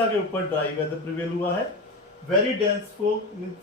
उड़ीसा के ऊपर dry weather prevail हुआ है। वेरी डेंस फॉग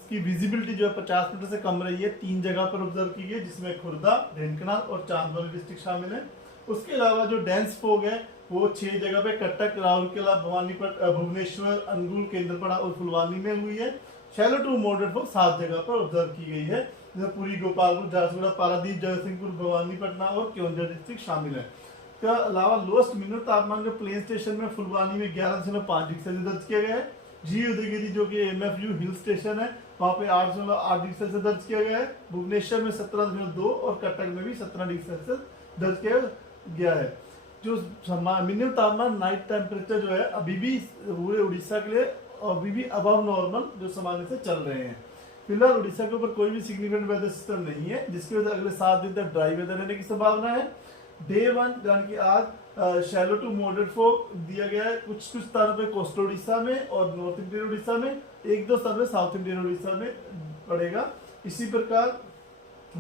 की विजिबिलिटी जो है 50 मीटर से कम रही है, 3 जगह पर ऑब्जर्व की गई, जिसमें खुर्दा, ढेंकनाल और चांदबाली डिस्ट्रिक्ट शामिल है। उसके अलावा जो डेंस फॉग है वो 6 जगह पे कटक, राउरकेला, भवानीपट, भुवनेश्वर, अनुगुल, केंद्रपड़ा और फुलवानी में हुई है। शैलो टू मॉडरेट फॉग 7 जगह पर ऑब्जर्व की गई है, जिसमें पुरी, गोपालपुर, झारसुगुड़ा, पारादीप, जगतसिंहपुर, भवानीपटना और केवंझर डिस्ट्रिक्ट शामिल है। इसके अलावा लोएस्ट मिनिमम तापमान जो प्लेन स्टेशन में फुलवानी में 11.5 डिग्री सेल्सियस दर्ज किया गया है। जी उदयगिरी जो कि MFU हिल स्टेशन है वहाँ पे 8.8 डिग्री सेल्सियस दर्ज किया गया है। भुवनेश्वर में 17.2 और कटक में भी 17 डिग्री सेल्सियस दर्ज किया गया है। जो मिनिमम तापमान नाइट टेम्परेचर जो है अभी भी पूरे उड़ीसा के लिए अभी भी अबव नॉर्मल जो सामान्य से चल रहे हैं। फिलहाल उड़ीसा के ऊपर कोई भी सिग्निफिकेंट वेदर सिस्टम नहीं है, जिसकी वजह से अगले 7 दिन तक ड्राई वेदर रहने की संभावना है। डे 1 यानी कि आज शैलो टू मॉडरेट फॉग दिया गया है कुछ स्थानों पे कोस्टल उड़ीसा में और नॉर्थ इंडियन उड़ीसा में, 1-2 स्थानों पे साउथ इंडियन उड़ीसा में पड़ेगा। इसी प्रकार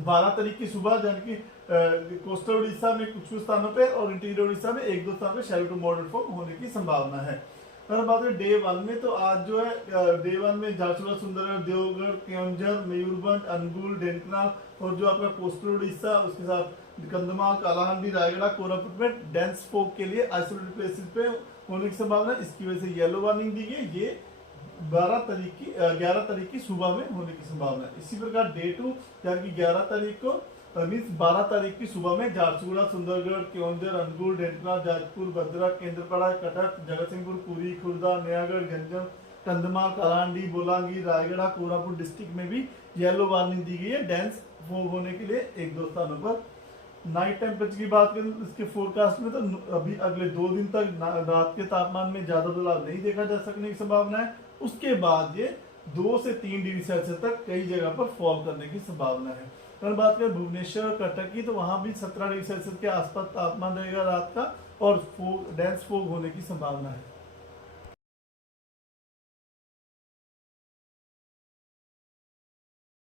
12 तारीख की सुबह यानी कि कोस्टल उड़ीसा में कुछ स्थानों पे और इंटीरियर उड़ीसा में 1-2 स्थानों पे शैलो टू मॉडरेट फॉग होने की संभावना है। अगर बात करें डे 1 में, तो आज जो है डे 1 में झारसुगुड़ा, सुंदरगढ़, देवगढ़, केवंझर, मयूरभंज, अनुगुल, ढेंकनाल और जो आपका कोस्टल उड़ीसा, उसके साथ कंधमाल, कालाहांडी, रायगढ़, कोरापुट में डेंस फॉग के लिए आइसोलेटेड प्लेसेस पे होने की संभावना है। इसकी वजह से येलो वार्निंग दी गई। ये 11 तारीख की सुबह में होने की संभावना है। इसी प्रकार डे 2 यानी कि 11 तारीख को मीन्स 12 तारीख की सुबह में झारसुगुड़ा, सुंदरगढ़, केवंझर, अनुगुल, ढेंकनाल, जाजपुर, भद्रक, केंद्रपड़ा, कटक, जगतसिंहपुर, पुरी, खुर्दा, नयागढ़, गंजम, कंधमाल, कालाहांडी, बोलांगी, रायगढ़, कोरापुट डिस्ट्रिक्ट में भी येलो वार्निंग दी गई है डेंस फॉग होने के लिए 1-2 स्थानों पर। नाइट टेम्परेचर की बात करें इसके फोरकास्ट में, तो अभी अगले 2 दिन तक रात के तापमान में ज्यादा बदलाव नहीं देखा जा सकने की संभावना है। उसके बाद ये 2 से 3 डिग्री सेल्सियस तक कई जगह पर फॉल करने की संभावना है। अगर बात करें भुवनेश्वर और कटक की, तो वहां भी 17 डिग्री सेल्सियस के आसपास तापमान रहेगा रात का और डेंस फॉग होने की संभावना है।